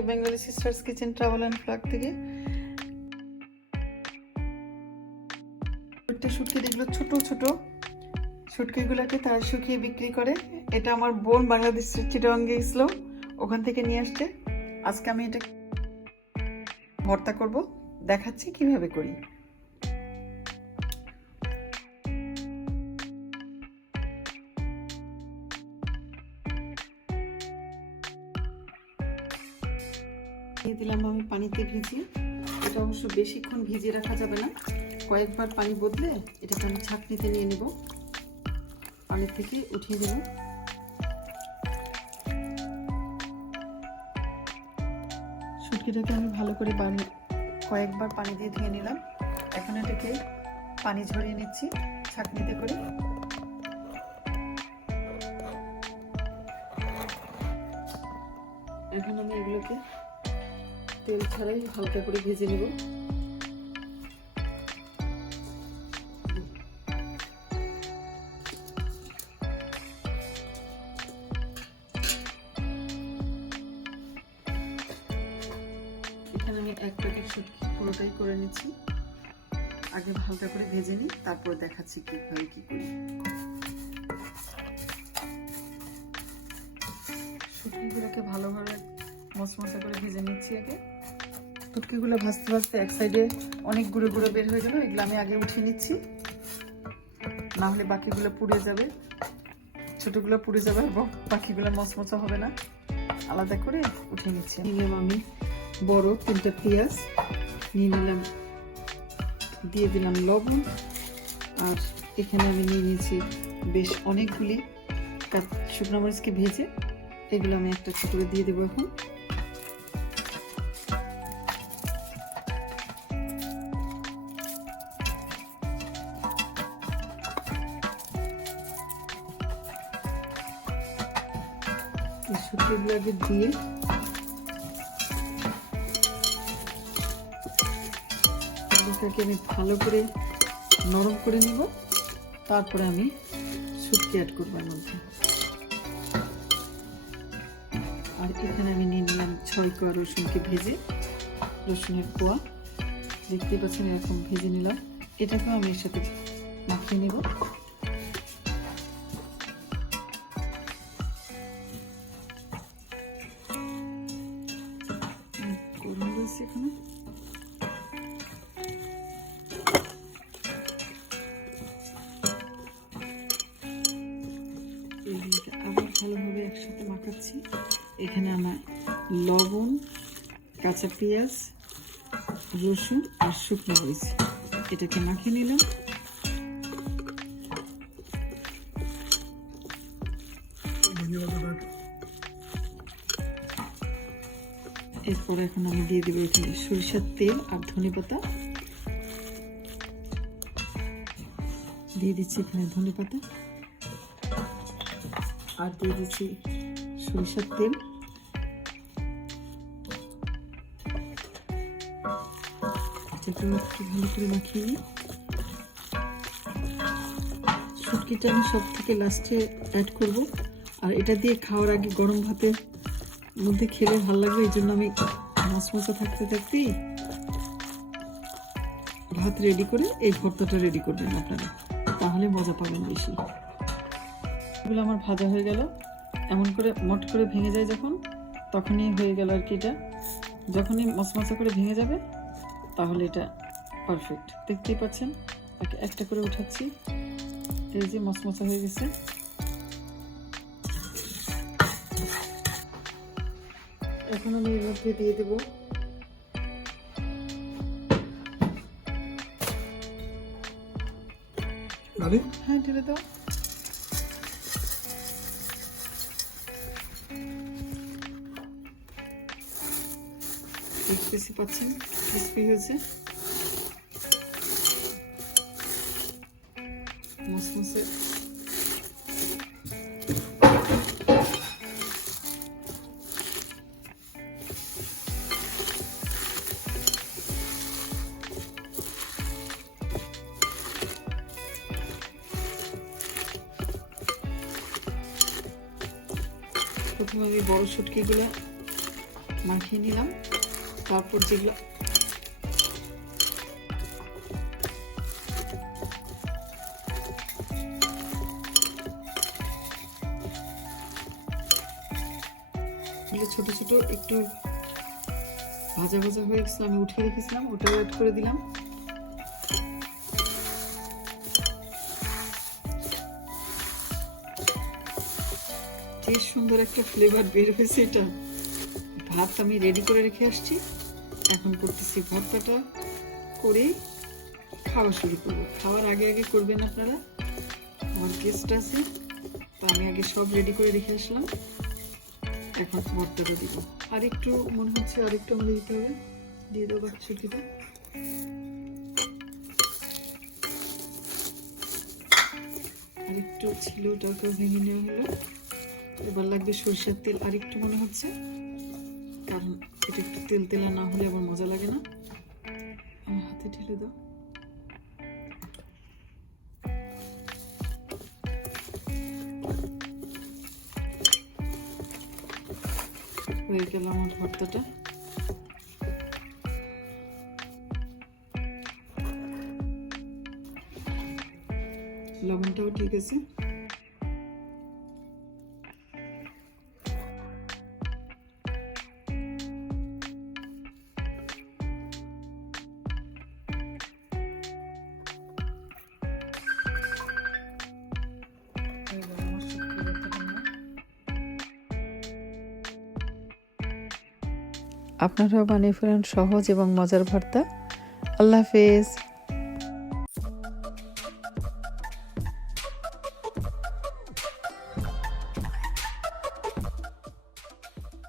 সবাইকে Bengali sisters kitchen travel and vlog থেকে। ছোট ছোট শুটকিগুলোকে তারা শুকিয়ে বিক্রি করে। এটা আমার বোন বাংলাদেশের চিটাং গিয়েছিল, ওখান থেকে নিয়ে আসছে। আজকে আমি এটা ভর্তা করব, দেখাচ্ছি কীভাবে করি। দিয়ে দিলাম আমি পানিতে ভিজিয়ে। এটা অবশ্য বেশিক্ষণ ভিজিয়ে রাখা যাবে না। কয়েকবার পানি বদলে এটাকে আমি ছাঁকনিতে নিয়ে নেব। পানি থেকে উঠিয়ে দেব। শুটকিটাকে আমি ভালো করে পানি কয়েকবার পানি দিয়ে ধুয়ে নিলাম। এখন এটাকে পানি ঝরিয়ে নিচ্ছি ছাঁকনিতে করে। এখন আমি এগুলোকে তেল ছাড়াই হালকা করে ভেজে নেব। এখানে আমি এক প্যাকেট শুটকি পুরোটাই করে নিচ্ছি। আগে হালকা করে ভেজে নিই, তারপর দেখাচ্ছি কীভাবে কি করি। শুটকিগুলোকে ভালোভাবে মশমশা করে ভেজে নিচ্ছি আগে। শুটকিগুলো ভাজতে ভাজতে এক সাইডে অনেক গুঁড়ো গুঁড়ো বের হয়ে গেল, এগুলো আমি আগে উঠিয়ে নিচ্ছি। না হলে বাকিগুলো পুড়ে যাবে। ছোটগুলো পুড়ে যাবে এবং বাকিগুলো মচমচা হবে না। আলাদা করে উঠিয়ে নিচ্ছি। নিলাম আমি বড় তিনটা পেঁয়াজ, নিয়ে নিলাম, দিয়ে দিলাম লবণ। আর এখানে আমি নিয়ে নিয়েছি বেশ অনেকগুলি শুকনো মরিচকে ভেজে, এগুলো আমি একটা ছোট দিয়ে দেবো এখন। শুকিয়ে দিয়ে এটাকে আমি ভালো করে নরম করে নিব। তারপরে আমি শুটকি অ্যাড করব এর মধ্যে। আর এখানে আমি নিয়ে নিলাম ছয় কোয়া রসুনকে ভেজে, রসুনের কোয়া। দেখতে পাচ্ছেন এরকম ভেজে নিলাম। এটাকেও আমি এর সাথে মাখিয়ে নেব। রয়েছে এখানে। আবার ভালোভাবে একসাথে মাখাচ্ছি। এখানে আমার লবণ, কাঁচা পেঁয়াজ, রসুন আর শুকনো মরিচ। এটাকে মাখিয়ে নিলাম। এরপর এখন আমি দিয়ে দেবো এখানে সরিষার তেল আর ধনে পাতা দিয়ে দিচ্ছি এখানে ধনে পাতা আর দিয়ে দিচ্ছি সরিষার তেল। ভালো করে মাখিয়ে নিই। শুটকিটা আমি সব থেকে লাস্টে অ্যাড করব। আর এটা দিয়ে খাওয়ার আগে গরম ভাতের মধ্যে খেলে ভালো লাগবে, এই জন্য আমি মাছ মশা থাকতে থাকতেই ভাত রেডি করে এই ভর্তাটা রেডি করবেন আপনারা। তাহলে মজা পাবেন বেশি। এগুলো আমার ভাজা হয়ে গেল। এমন করে মট করে ভেঙে যায় যখন, তখনই হয়ে গেল আর কি এটা। যখনই মশমশা করে ভেঙে যাবে, তাহলে এটা পারফেক্ট দেখতেই পাচ্ছেন একটা করে উঠাচ্ছি। এই যে মশমশা হয়ে গেছে। এখন আমি এর মধ্যে দিয়ে দেবো। হ্যাঁ ঢেলে দাও। দেখতেছি পাচ্ছেন? ক্রিসপি হয়েছে। প্রথমে আমি বড় শুটকিগুলো মাখিয়ে নিলাম। তারপর যেগুলো ছোট ছোট একটু ভাজা ভাজা হয়ে গেছিল আমি উঠিয়ে রেখেছিলাম, ওটাও অ্যাড করে দিলাম। কি সুন্দর একটা ফ্লেভার বের হয়েছে এটা। ভাত আমি রেডি করে রেখে আসছি। এখন করতেছি ভর্তাটা করে খাওয়া শুরু করব। খাওয়ার আগে আগে করবেন আপনারা? আমার গেস্ট আছে, তো আমি আগে সব রেডি করে রেখে আসলাম। এখন ভর্তাটা দিব। আর একটু মনে হচ্ছে আর একটু আমাদের দিতে হবে। দিয়ে দেবো বাচ্চাটিতে আর একটু ছিল ওটাকেও ভেঙে নেওয়া হলো। এবার লাগবে সরিষার তেল। আর একটু মনে হচ্ছে, কারণ এটা একটু তেল তেলা না হলে আবার মজা লাগে না। হাতে ঢেলে দাও। হয়ে গেল আমার ভর্তাটা। লবণটাও ঠিক আছে। আপনারাও বানিয়ে ফেলেন সহজ এবং মজার ভর্তা। আল্লাহ হাফেজ।